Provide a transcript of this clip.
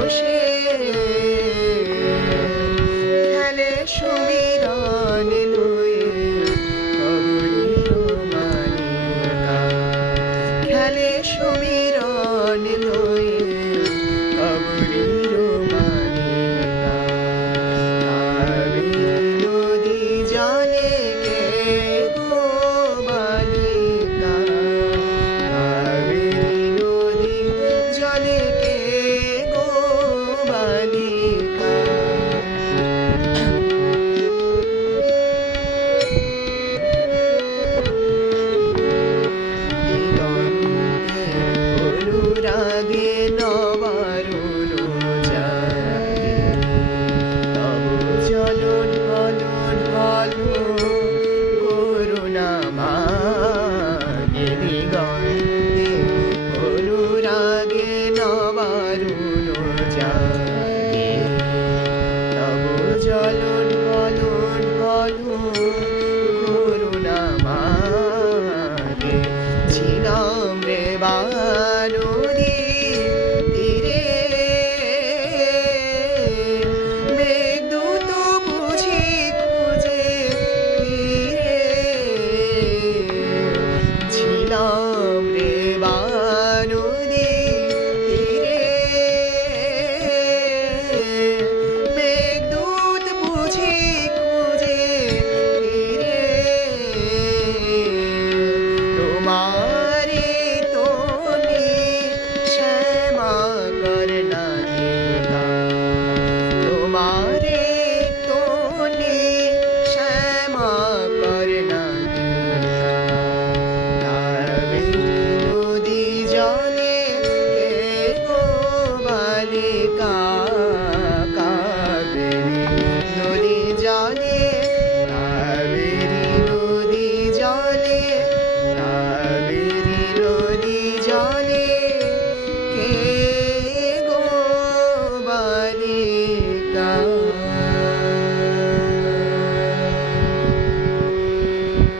বসে খেলে সমীরণ লয়ে কবরীর মালিকা খেলে সমীরণ লয়ে কবরীর মালিকা কাবেরী নদী জলে কে গো বালিকা কাবেরী নদী জলে কে গো বালিকা দিগন্তে অনুরাগে নবারুণ জাগে তব চলন হলন হল করুণা মাগে দিগন্তে অনুরাগে নবারুণ জাগে তব চলন হলন হল করুণা মাগে ছিলাম রে বানরী